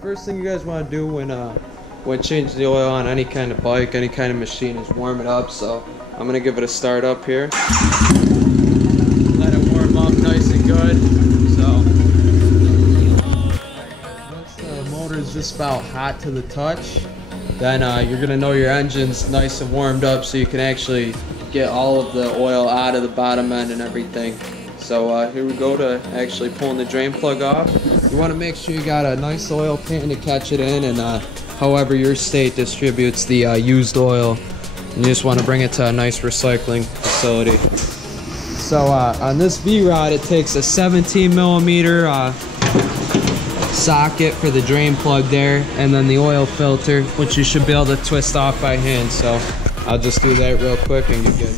First thing you guys want to do when changing the oil on any kind of bike, any kind of machine, is warm it up. So I'm gonna give it a start up here. Let it warm up nice and good. So once the motor is just about hot to the touch, then you're gonna know your engine's nice and warmed up, so you can actually get all of the oil out of the bottom end and everything. So here we go to actually pulling the drain plug off. You want to make sure you got a nice oil pan to catch it in, and however your state distributes the used oil, you just want to bring it to a nice recycling facility. So on this V-Rod, it takes a 17 millimeter socket for the drain plug there, and then the oil filter, which you should be able to twist off by hand. So I'll just do that real quick and get good.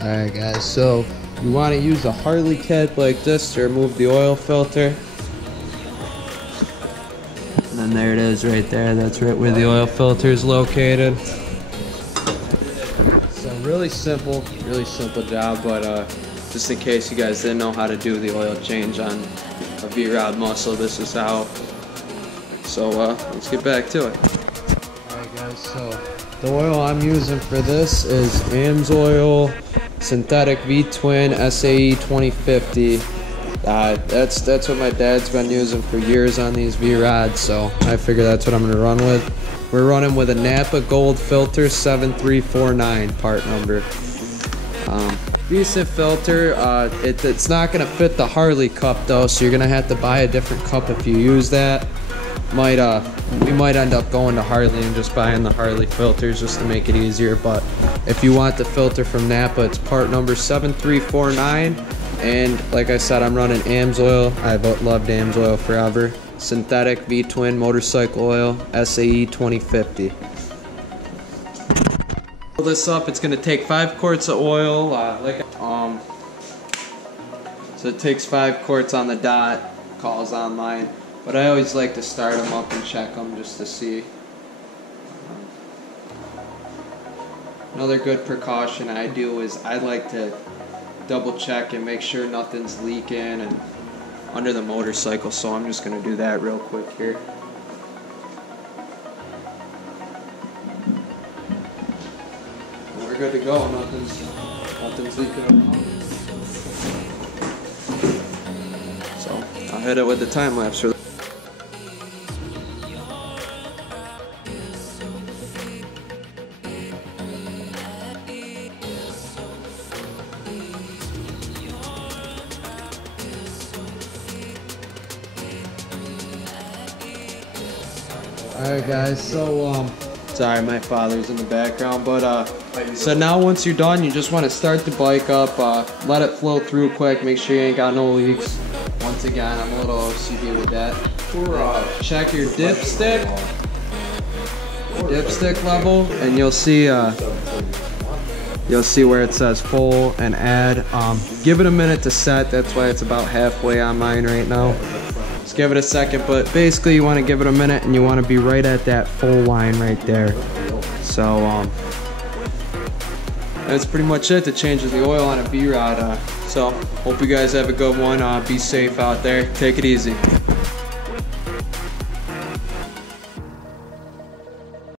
Alright guys, so you want to use a Harley kit like this to remove the oil filter. And then there it is right there, that's right where the oil filter is located. So really simple job, but just in case you guys didn't know how to do the oil change on a V-Rod muscle, this is how. So let's get back to it. Alright guys, so the oil I'm using for this is AMSOIL Synthetic V-Twin SAE 2050. That's what my dad's been using for years on these V-Rods, so I figure that's what I'm going to run with. We're running with a Napa Gold filter 7349 part number. Decent filter. It's not going to fit the Harley cup though, so you're going to have to buy a different cup if you use that. We might end up going to Harley and just buying the Harley filters just to make it easier, but if you want the filter from Napa, it's part number 7349, and like I said, I'm running AMSOIL. I've loved AMSOIL forever. Synthetic V-Twin motorcycle oil SAE 2050. Pull this up, it's going to take 5 quarts of oil, so it takes 5 quarts on the dot, calls online. But I always like to start them up and check them just to see. Another good precaution I do is I like to double check and make sure nothing's leaking and under the motorcycle, so I'm just going to do that real quick here. We're good to go, nothing's leaking up. So I'll hit it with the time lapse for Alright guys, so sorry my father's in the background, but so now once you're done, you just want to start the bike up, let it flow through quick, make sure you ain't got no leaks. Once again, I'm a little OCD with that. Check your dipstick level, and you'll see where it says full and add. Give it a minute to set, that's why it's about halfway on mine right now. Just give it a second, but basically you want to give it a minute and you want to be right at that full line right there. So that's pretty much it to change the oil on a V-Rod. So hope you guys have a good one. Be safe out there. Take it easy.